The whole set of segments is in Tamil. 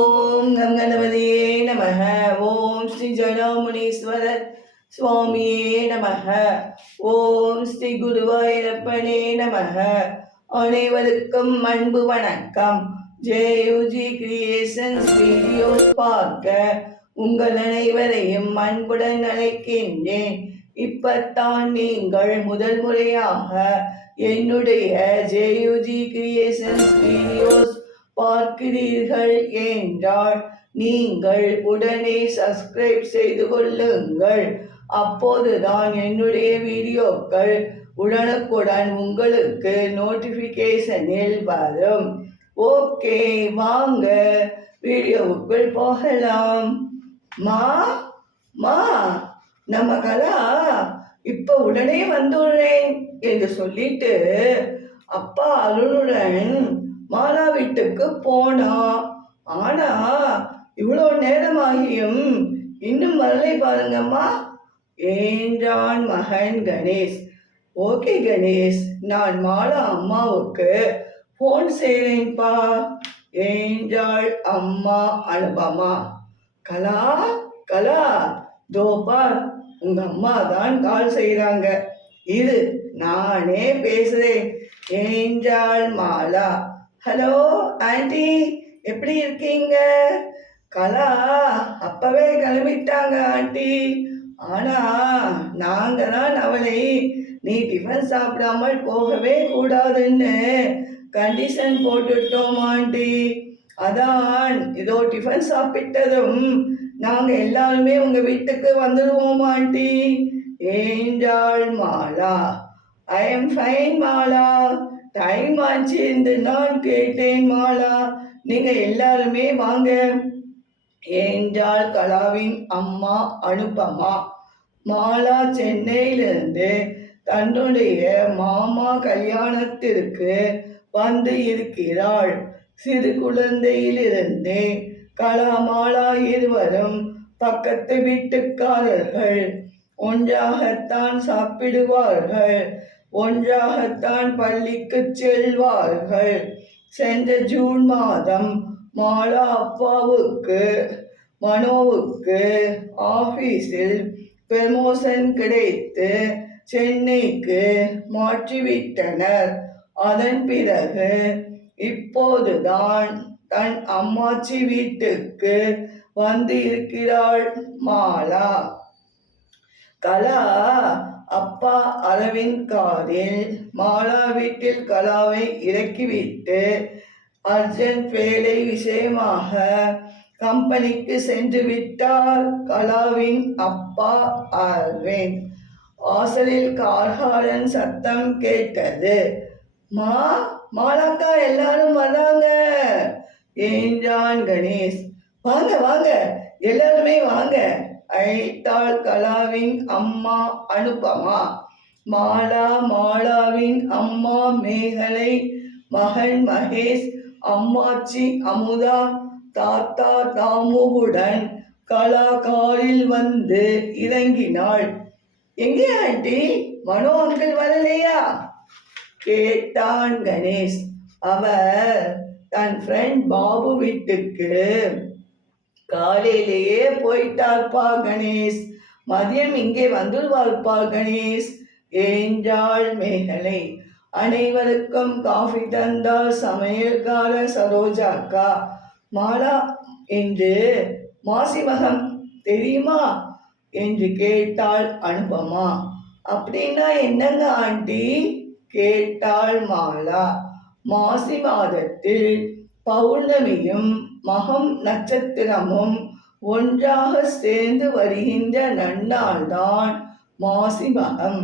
ஓம் கம் நம நமக. ஓம் ஸ்ரீ ஜடாமுனீஸ்வர சுவாமியே நமக. ஓம் ஸ்ரீ குருவாயிரப்பனே நமக. அனைவருக்கும் அன்பு வணக்கம். ஜேயுஜி கிரியேஷன்ஸ் வீடியோஸ் பார்க்க உங்கள் அனைவரையும் அன்புடன் அழைக்கின்றேன். இப்பத்தான் நீங்கள் முதல் முறையாக என்னுடைய ஜேயுஜி கிரியேஷன்ஸ் வீடியோஸ் பார்க்கிறீர்கள் என்றால் நீங்கள் உடனே சப்ஸ்கிரைப் செய்து கொள்ளுங்கள். அப்போதுதான் என்னுடைய வீடியோக்கள் உடனுக்குடன் உங்களுக்கு நோட்டிஃபிகேஷனில் வரும். ஓகே வாங்க வீடியோவுக்குள் போகலாம். மா மா நம்ம கலா இப்ப உடனே வந்துடுறேன் என்று சொல்லிட்டு அப்பா அருளுடன் மாலா வீட்டுக்கு போனா. ஆனா இவ்வளோ நேரமாகியும் இன்னும் வரலை பாருங்கம்மா. என்றான் மகன் கணேஷ்? ஓகே கணேஷ் நான் மாலா அம்மாவுக்கு ஃபோன் செய்கிறேன்ப்பா என்றாள் அம்மா அனுபமா? கலா கலா தோபார் உங்க அம்மா தான் கால் செய்கிறாங்க இரு நானே பேசுறேன். என்றாள் மாலா? ஹலோ ஆண்டி எப்படி இருக்கீங்க? கலா அப்பவே கிளம்பிட்டாங்க ஆண்டி ஆனா நாங்க தான் அவளை நீ டிஃபன் சாப்பிடாமல் போகவே கூடாதுன்னு கண்டிஷன் போட்டுட்டோம் ஆண்டி அதான் இதோ டிஃபன் சாப்பிட்டதும் நாங்க எல்லாருமே உங்க வீட்டுக்கு வந்துடுவோம் aunty ஏஞ்சாள் Mala? I am fine Mala. Time ஆச்சு என்று நான் கேட்டேன் மாலா. நீங்க எல்லாருமே வாங்க. என்றாள் கலாவின் அம்மா அனுபமா மாலா சென்னையிலிருந்து தன்னுடைய மாமா கல்யாணத்திற்கு வந்து இருக்கிறாள். சிறு குழந்தையிலிருந்தே கலாமாலா இருவரும் பக்கத்து வீட்டுக்காரர்கள். ஒன்றாகத்தான் சாப்பிடுவார்கள். ஒன்றாகத்தான் பள்ளிக்கு செல்வார்கள். சென்ற ஜூன் மாதம் மாலா அப்பாவுக்கு மனோவுக்கு ஆபீஸில் ப்ரமோஷன் கிடைத்து சென்னைக்கு மாற்றிவிட்டனர். அதன் பிறகு இப்போதுதான் தன் அம்மாச்சி வீட்டுக்கு வந்து இருக்கிறாள் மாலா. கலா அப்பா அளவின் காரில் மாலா வீட்டில் கலாவை இறக்கிவிட்டு அர்ஜென்ட் வேலை விஷயமாக கம்பெனிக்கு சென்று விட்டார். கலாவின் அப்பா அரவிந்த். வாசலில் கார்ஹாரன் சத்தம் கேட்டது. மா மாலாக்கா எல்லாரும் வராங்க என்றான் கணேஷ்? வாங்க வாங்க. எல்லாருமே வாங்க. அழைத்தாள் கலாவின் அம்மா அனுபமா. மாலா மாலாவின் அம்மா மேகலை மகன் மகேஷ் அம்மாச்சி அமுதா தாத்தா தாமுவுடன் கலாகாரில் வந்து இறங்கினாள். எங்கே ஆண்டி? மனோ அங்கிள் வரலையா? கேட்டான் கணேஷ். அவர் தன் ஃப்ரெண்ட் பாபு வீட்டுக்கு காலையிலேயே போயிட்டார்ப்பா கணேஷ். மதியம் இங்கே வந்துடுவார்ப்பா கணேஷ். என்றாள் மேகலை. அனைவருக்கும் காஃபி தந்தார் சமையல்கார சரோஜா அக்கா. மாலா என்று மாசிமகம் தெரியுமா? என்று கேட்டாள் அனுபமா. அப்படின்னா என்னங்க ஆண்டி? கேட்டாள் மாலா. மாசி மாதத்தில் பௌர்ணமியும் மகம் நட்சத்திரமும் ஒன்றாக சேர்ந்து வருகின்ற நன்னாள்தான் மாசி மகம்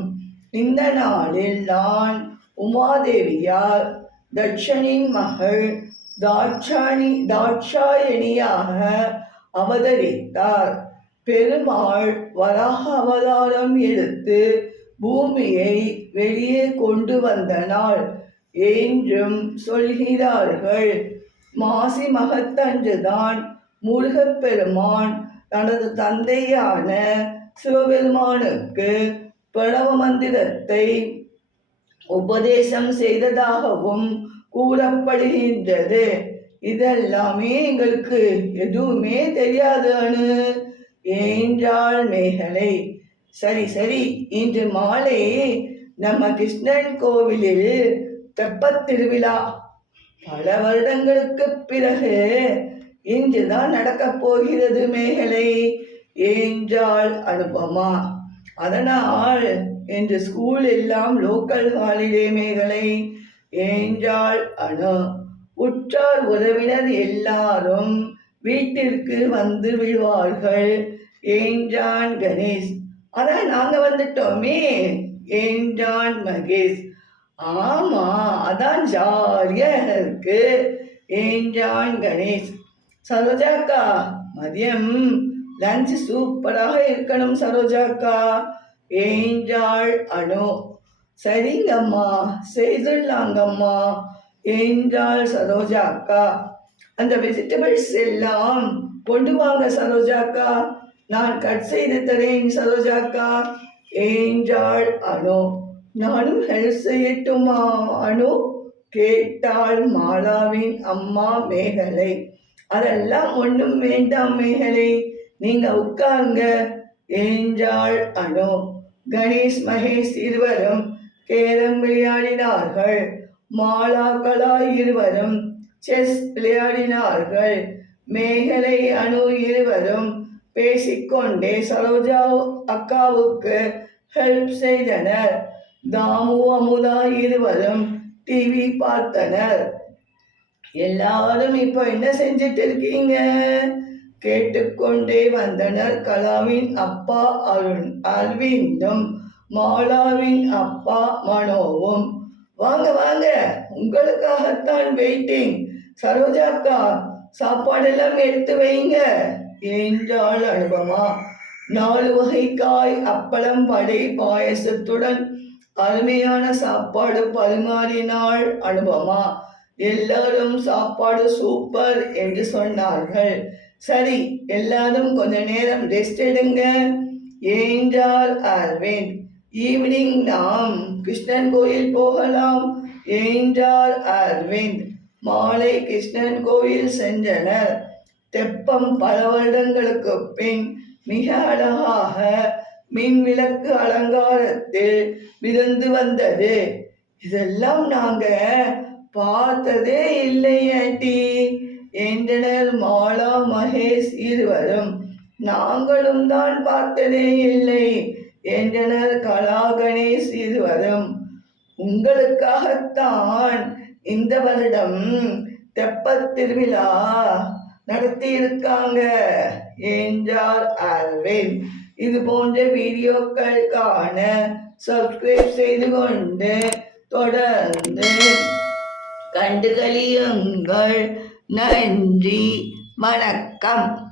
இந்த நாளில் நான் உமாதேவியார் தட்சனின் மகள் தாட்சாணி தாட்சாயணியாக அவதரித்தார். பெருமாள் வராக அவதாரம் எடுத்து பூமியை வெளியே கொண்டு வந்த நாள் என்றும் சொல்கிறார்கள். மாசி மகத்தன்றுதான் முருகப்பெருமான் தனது தந்தையான சிவபெருமானுக்கு பிரணவ மந்திரத்தை உபதேசம் செய்ததாகவும் கூறப்படுகின்றது. இதெல்லாமே எங்களுக்கு எதுவுமே தெரியாது அனு. என்றாள் மேகலை. சரி சரி. இன்று மாலை நம்ம கிருஷ்ணன் கோவிலில் தெப்பத் திருவிழா பல வருடங்களுக்கு பிறகு இன்றுதான் நடக்கப் போகிறது மேகலை. என்றாள் அனுபமா. அதனால் இன்று ஸ்கூல் எல்லாம் லோக்கல் ஹாலிடே மேகலை. என்றாள் அனு. உற்றார் உறவினர் எல்லாரும் வீட்டிற்கு வந்து விடுவார்கள். என்றான் கணேஷ். அதான் நாங்க வந்துட்டோமே. என்றான் மகேஷ். ஆமா அதான் ஜாலியா இருக்கு. என்றான் கணேஷ்? சரோஜாக்கா மதியம். லஞ்ச் சூப்பராக இருக்கணும் சரோஜாக்கா என்றாள் அனு? சரிங்கம்மா செய்துள்ளாங்கம்மா என்றாள் சரோஜா அக்கா? அந்த வெஜிடபிள்ஸ் எல்லாம் கொண்டு வாங்க சரோஜா அக்கா. நான் கட் செய்து தரேன் சரோஜா அக்கா. என்றாள் அனு? நானும் ஹெல்ப் செய்யட்டுமா? அனு கேட்டாள் மாலாவின் அம்மா மேகலை. அதெல்லாம் ஒன்றும் வேண்டாம் மேகலை. நீங்க உட்காருங்க என்றாள் அனு. கணேஷ் மகேஷ் இருவரும் கேரம் விளையாடினார்கள். மாலாக்களா இருவரும் செஸ் விளையாடினார்கள். மேகலை அணு இருவரும் பேசிக்கொண்டே சரோஜா அக்காவுக்கு ஹெல்ப் செய்தனர். தாமு அமுதா இருவரும் டிவி பார்த்தனர். எல்லாரும் இப்போ என்ன செஞ்சிட்டு இருக்கீங்க கேட்டுக்கொண்டே வந்தனர் கலாவின் அப்பா அருண் அல்விந்தும் மாலாவின் அப்பா மனோவும். வாங்க வாங்க உங்களுக்காகத்தான் வெயிட்டிங் சரோஜாக்கா சாப்பாடெல்லாம் எடுத்து வைங்க. என்றாள் அனுபமா. நாலு வகை காய் அப்பளம் வடை பாயசத்துடன் அருமையான சாப்பாடு பரிமாறினாள் அனுபமா. எல்லாரும் சாப்பாடு சூப்பர் என்று சொன்னார்கள். சரி எல்லாரும் கொஞ்ச நேரம் ரெஸ்ட் எடுங்க என்றார் அரவிந்த். ஈவினிங் நாம் கிருஷ்ணன் கோயில் போகலாம் என்றார் அரவிந்த். மாலை கிருஷ்ணன் கோயில் சென்றனர். தெப்பம் பல வருடங்களுக்கு பின் மிக அழகாக மின் விளக்கு அலங்காரத்தில் மிதந்து வந்தது. இதெல்லாம் நாங்க பார்த்ததே இல்லை ஆண்டி. என்றனர் மாலா மகேஷ் இருவரும். நாங்களும் தான் பார்த்ததே இல்லை என்றனர் கலா கணேஷ் இருவரும். உங்களுக்காகத்தான் இந்த வருடம் தெப்பத் திருவிழா நடத்தி இருக்காங்க என்றார் அரவிந்த். இது போன்ற வீடியோக்கள் காண சப்ஸ்கிரைப் செய்து கொண்டு தொடர்ந்து கண்டுகளியுங்கள் நன்றி. வணக்கம்.